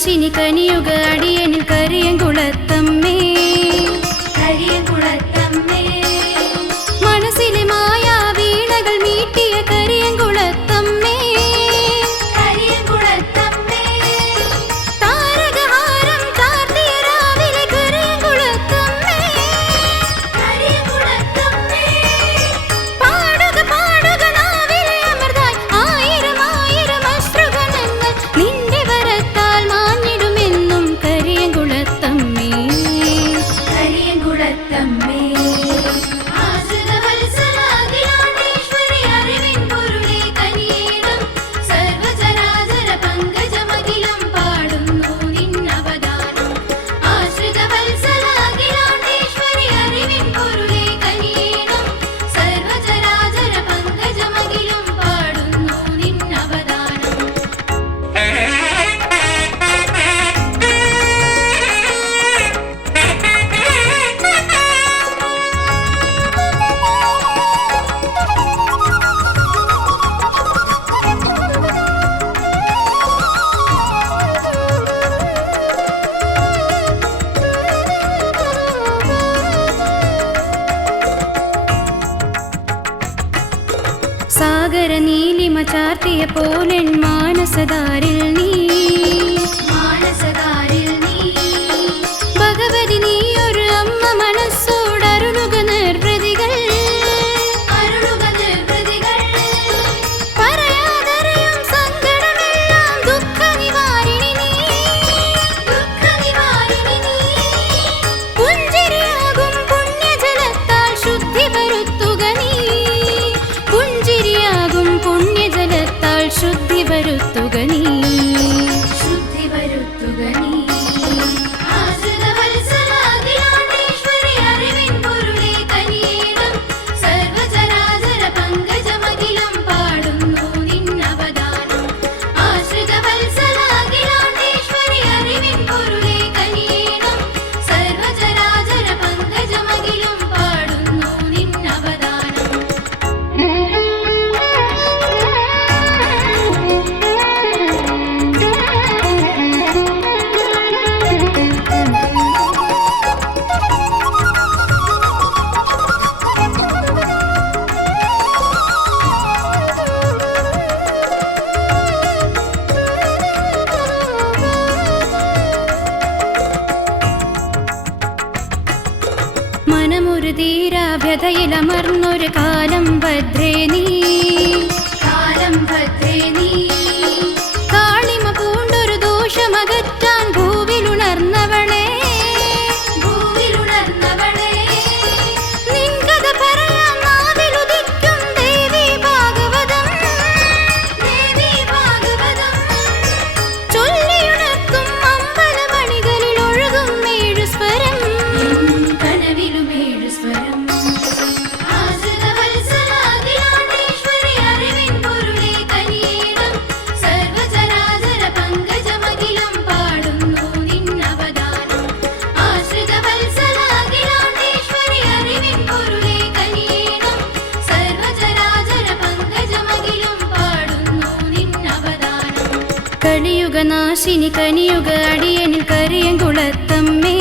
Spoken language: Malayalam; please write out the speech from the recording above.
നാശിനി കനിയുക അടിയനിൽ കരിയങ്കുളത്തമ്മേ കരിയങ്കുളത്തമ്മേ മനസ്സിലെ മായാ വീണകൾ മീട്ടിയ കരിയങ്കുളത്തമ്മേ കരിയങ്കുളത്തമ്മേ താരകഹാരം ചാർത്തിയ രാവിലെ കരിയങ്കുളത്തമ്മേ കരിയങ്കുളത്തമ്മേ പാടുക പാടുക നാവിലെ അമൃതായി ആയിരം ആയിരം അശ്രുഗണങ്ങൾ നിന്റെ വരത്താൽ മാഞ്ഞിടുമെന്നും കരിയങ്കുളത്തമ്മേ കരിയങ്കുളത്തമ്മേ ആശ്രിതവത്സലാഖിലാണ്ടേശ്വരി അറിവിൻ പൊരുളേ കനിയേണം സർവചരാചര പങ്കജമഖിലം പാടുന്നു നിന്നവദാനം ആശ്രിതവത്സലാഖിലാണ്ടേശ്വരി അറിവിൻ പൊരുളേ കനിയേണം സർവചരാചര പങ്കജമഖിലം പാടുന്നു നിന്നവദാനം സാഗര നീലിമ ചാർത്തിയ പോലെൻ മാനസദാരിൽ നീ മാനസകാരിൽ നീ ഭഗവതി നീ ഒരു അമ്മ മനസ്സോടരുളുക നിർവൃതികൾ അരുളുക നിർവൃതികൾ പറയാതറിയും സങ്കടമെല്ലാം ദുഃഖനിവാരിണി നീ ദുഃഖനിവാരിണി നീ പുഞ്ചിരിയാകും പുണ്യജലത്താൽ ശുദ്ധി വരുത്തുക നീ പുഞ്ചിരിയാകും പുണ്യജലത്താൽ ശുദ്ധി വരുത്തുക നീ ശുദ്ധി വരുത്തുക നീ ആശ്രിതവത്സലാഖിലാണ്ടേശ്വരി അറിവിൻ പൊരുളേ കനിയേണം സർവചരാചര പങ്കജമഖിലം പാടുന്നു നിന്നവദാനം ആശ്രിതവത്സലാഖിലാണ്ടേശ്വരി അറിവിൻ പൊരുളേ കനിയേണം സർവചരാചര പങ്കജമഖിലം പാടുന്നു നിന്നവദാനം മനമൊരു തീരാഭ്യതയിലമർന്നൊരു കാലം ഭദ്രേ നീ കാലം ഭദ്രേ നീ കാളിമ പൂണ്ടൊരു ദോഷമകറ്റാൻ ഭൂവിലുണർന്നവളെ ഭൂവിലുണർന്നവളേ നിൻ കഥ പറയാൻ നാവിലുദിക്കും ദേവി ഭാഗവതം ദേവി ഭാഗവതം ചൊല്ലിയുണർത്തും അമ്പലമണികളിൽ ഒഴുകും ഏഴു സ്വരം കനവിലുമേഴു സ്വരം ആശ്രിതവത്സലാഖിലാണ്ടേശ്വരി അറിവിൻ പൊരുളേ കനിയേണം സർവചരാചര പങ്കജമഖിലം പാടുന്നു നിന്നവദാനം ആശ്രിതവത്സലാഖിലാണ്ടേശ്വരി അറിവിൻ പൊരുളേ കനിയേണം സർവചരാചര പങ്കജമഖിലം പാടുന്നു നിന്നവദാനം കലിയുഗ നാശിനി കനിയുക അടിയനിൽ കരിയങ്കുളത്തമ്മേ